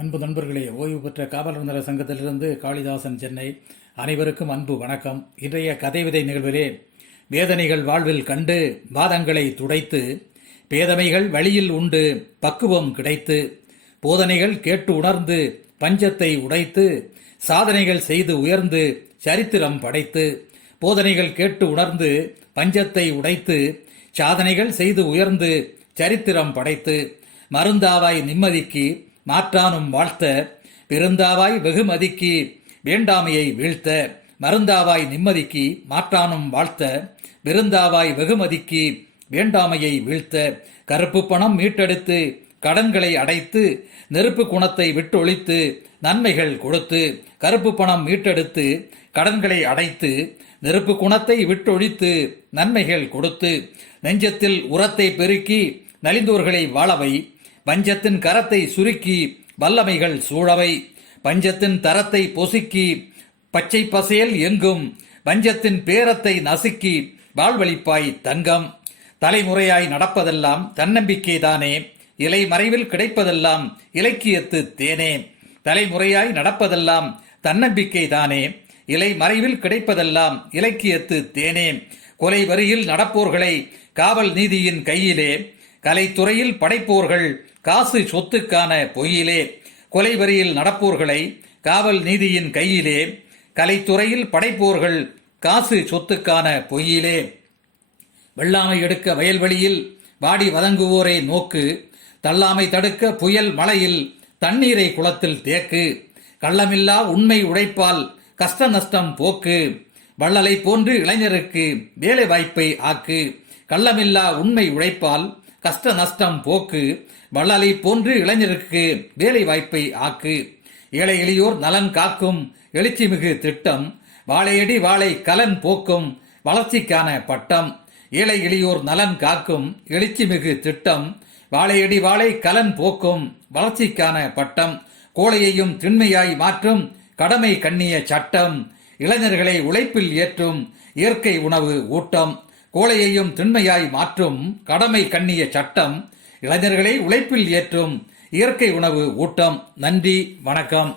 அன்பு நண்பர்களே, ஓய்வு பெற்ற காவலர் நல சங்கத்திலிருந்து காளிதாசன், சென்னை. அனைவருக்கும் அன்பு வணக்கம். இன்றைய கதை விதை நிகழ்விலே வேதனைகள் வாழ்வில் கண்டு வாதங்களை துடைத்து, பேதமைகள் வழியில் உண்டு பக்குவம் கிடைத்து, போதனைகள் கேட்டு உணர்ந்து பஞ்சத்தை உடைத்து, சாதனைகள் செய்து உயர்ந்து சரித்திரம் படைத்து, போதனைகள் கேட்டு உணர்ந்து பஞ்சத்தை உடைத்து, சாதனைகள் செய்து உயர்ந்து சரித்திரம் படைத்து, மருந்தாவாய் நிம்மதிக்கு மாற்றானும் வாழ்த்த, பெருந்தாவாய் வெகுமதிக்கு வேண்டாமையை வீழ்த்த, மருந்தாவாய் நிம்மதிக்கு மாற்றானும் வாழ்த்த, பெருந்தாவாய் வெகுமதிக்கு வேண்டாமையை வீழ்த்த, கருப்பு பணம் மீட்டெடுத்து கடன்களை அடைத்து, நெருப்பு குணத்தை விட்டொழித்து நன்மைகள் கொடுத்து, கருப்பு பணம் மீட்டெடுத்து கடன்களை அடைத்து, நெருப்பு குணத்தை விட்டொழித்து நன்மைகள் கொடுத்து, நெஞ்சத்தில் உரத்தை பெருக்கி நலிந்தோர்களை வாழவை, பஞ்சத்தின் கரத்தை சுருக்கி வல்லமைகள் சூழவை, பஞ்சத்தின் தரத்தை பொசுக்கி பச்சை பசேல் எங்கும், பஞ்சத்தின் பேரத்தை நசுக்கி வாழ்வழிப்பாய் தங்கம். தலைமுறையாய் நடப்பதெல்லாம் தன்னம்பிக்கைதானே, இலை மறைவில் கிடைப்பதெல்லாம் இலக்கியத்து தேனே. தலைமுறையாய் நடப்பதெல்லாம் தன்னம்பிக்கைதானே, இலை மறைவில் கிடைப்பதெல்லாம் இலக்கியத்து தேனே. கொலை வரியில் நடப்போர்களை காவல் நீதியின் கையிலே, கலைத்துறையில் படைப்போர்கள் காசு சொத்துக்கான பொய்யிலே. கொலை வரியில் நடப்போர்களை காவல் நீதியின் கையிலே, கலைத்துறையில் படைப்போர்கள் காசு சொத்துக்கான பொய்யிலே. வெள்ளாமை எடுக்க வயல்வெளியில் வாடி வதங்குவோரை நோக்கு, தள்ளாமை தடுக்க புயல் மழையில் தண்ணீரை குளத்தில் தேக்கு, கள்ளமில்லா உண்மை உழைப்பால் கஷ்ட நஷ்டம் போக்கு, வள்ளலை போன்று இளைஞருக்கு வேலை வாய்ப்பை ஆக்கு, கள்ளமில்லா உண்மை உழைப்பால் கஷ்ட நஷ்டம் போக்கு, வள்ளலை போன்று இளைஞருக்கு வேலை வாய்ப்பை ஆக்கு. ஏழை எளியோர் நலன் காக்கும் எழுச்சிமிகு திட்டம், வாழையடி வாழை கலன் போக்கும் வளர்ச்சிக்கான பட்டம். ஏழை எளியோர் நலன் காக்கும் எழுச்சிமிகு திட்டம், வாழையடி வாழை கலன் போக்கும் வளர்ச்சிக்கான பட்டம். கோழையையும் திண்மையாய் மாற்றும் கடமை கண்ணிய சட்டம், இளைஞர்களை உழைப்பில் ஏற்றும் இயற்கை உணவு ஊட்டம். கோழையையும் திண்மையாய் மாற்றும் கடமை கண்ணிய சட்டம், இளைஞர்களை உழைப்பில் ஏற்றும் இயற்கை உணவு ஊட்டம். நன்றி, வணக்கம்.